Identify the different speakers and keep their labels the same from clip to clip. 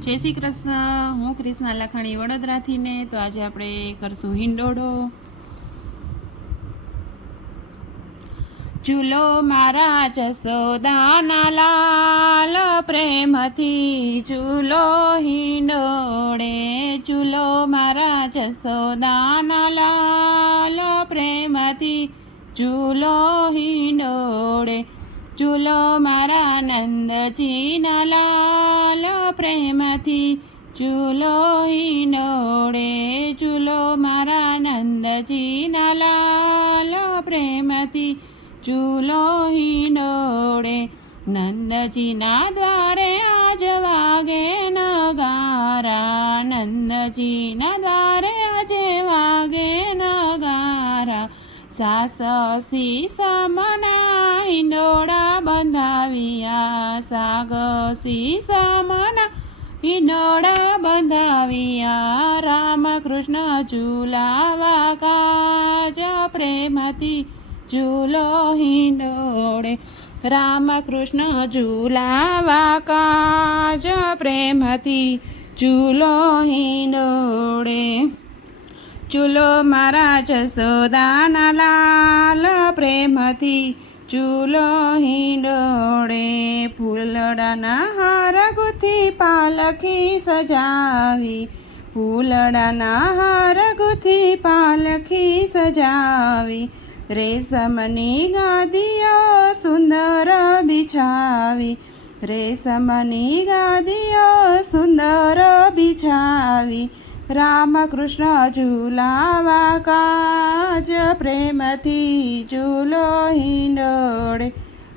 Speaker 1: જય શ્રી કૃષ્ણ. હું કૃષ્ણા લખાણી વડોદરાથી ને તો આજે આપણે કરશું હિંડોળો. ચૂલો મારા જસોદાના લાલ પ્રેમથી ચૂલો હિંડોળે. ચૂલો મારા જસોદાના લાલ પ્રેમથી ચૂલો હિંડોળે. ચૂલો મારા નંદજીના લાલ પ્રેમથી. ચૂલો હિંડોળે ચૂલો મારા નંદજીના લાલ પ્રેમથી. ચૂલો હિંડોળે નંદજીના દ્વારે આજ વાગે નગારા. નંદજીના સાસ શીસ મના હિંડોળા બંધાવ્યા. સાગ શીસ મના હિંડોળા બંધાવ્યા. રામકૃષ્ણ ઝૂલાવા કાજ પ્રેમથી ઝૂલો હિંડોળે. રામકૃષ્ણ ઝૂલાવા કાજ પ્રેમથી ઝૂલો હિંડોળે. ચૂલો મારા જસોદાના લાલ પ્રેમથી ચૂલો હિંડોળે ફૂલડાના હાર ગુથી પાલખી સજાવી, ફૂલડાના હાર ગુથી પાલખી સજાવી, રેશમની ગાદીઓ સુંદર બિછાવી, રેશમની ગાદીઓ સુંદર બિછાવી રામકૃષ્ણ ઝુલાવા કાજ પ્રેમથી ઝૂલો હિંડોળે.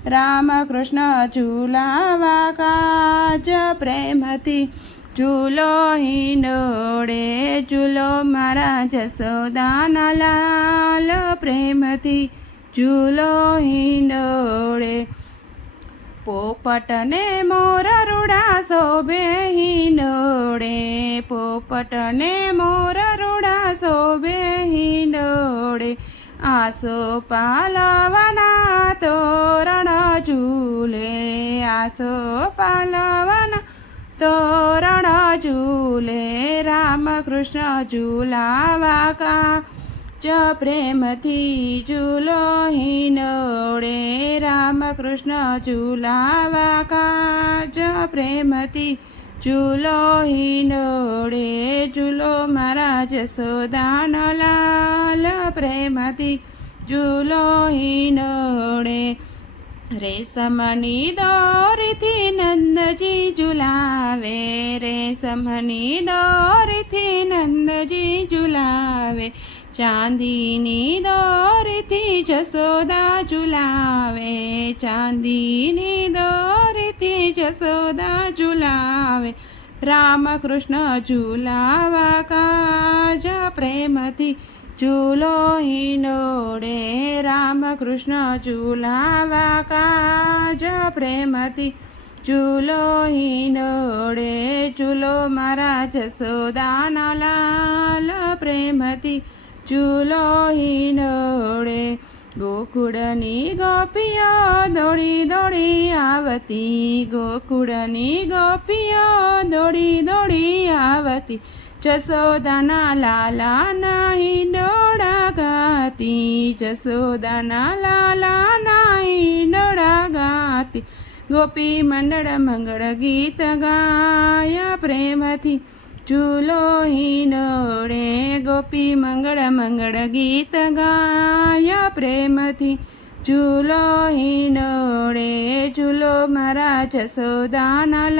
Speaker 1: રામકૃષ્ણ ઝુલાવા કાજ પ્રેમથી ઝૂલો હિંડોળે. ઝૂલો મારા જસોદાના લાલ પ્રેમથી ઝૂલો હિંડોળે. પોપટને મોર રૂડા શોભે હિંડોળે. પોપટને મોર રૂડા શોભે હિંડોળે, આસો પાલવના તોરણ ઝૂલે, આસો પાલવના તોરણ ઝૂલે, રામકૃષ્ણ ઝૂલાવા કા જ પ્રેમથી ઝૂલો હિંડોળે રામકૃષ્ણ ઝૂલાવા કાજ પ્રેમથી ઝૂલો હિંડોળે ઝૂલો મારા જસોદાનો લાલ પ્રેમથી ઝૂલો હિંડોળે રેશમની દોરીથી નંદજી ઝુલાવે રેશમની દોરીથી નંદજી ઝુલાવે ચાંદીની દોરથી જસોદા ઝુલાવે, ચાંદીની દોરથી જસોદા ઝુલાવે, રામકૃષ્ણ ઝુલાવા કાજ પ્રેમથી ઝૂલો હિંડોળે, રામકૃષ્ણ ઝુલાવા કાજ પ્રેમથી ચૂલો હિંડોળે ચૂલો મારા જસોદાના લાલ પ્રેમથી ઝૂલો હિંડોળે ગોકુળની ગોપીઓ દોડી દોડી આવતી. ગોકુળની ગોપીઓ દોડી દોડી આવતી. જસોદાના લાલાના હિંડોળા ગાતી. જસોદાના લાલાના હિંડોળા ગાતી. ગોપી મંડળ મંગળ ગીત ગાયા પ્રેમથી. ઝૂલો હિંડોળે ગોપી મંગળ મંગળ ગીત ગાયા પ્રેમથી. ઝૂલો હિંડોળે ચૂલો મારા જસોદાના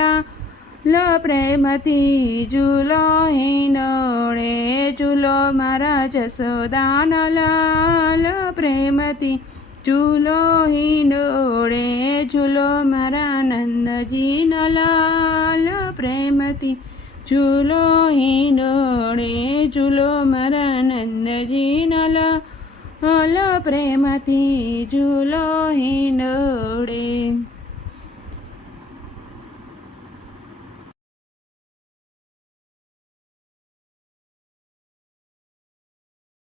Speaker 1: લા પ્રેમથી ઝૂલો હિંડોળે ચૂલો મારા જસોદાના લાલ પ્રેમથી ઝૂલો હિંડોળે ચૂલો મારા નંદજીના લાલ પ્રેમથી ઝૂલો હિંડોળે ઝૂલો મારા નંદજીના લાલ પ્રેમથી ઝૂલો હિંડોળે.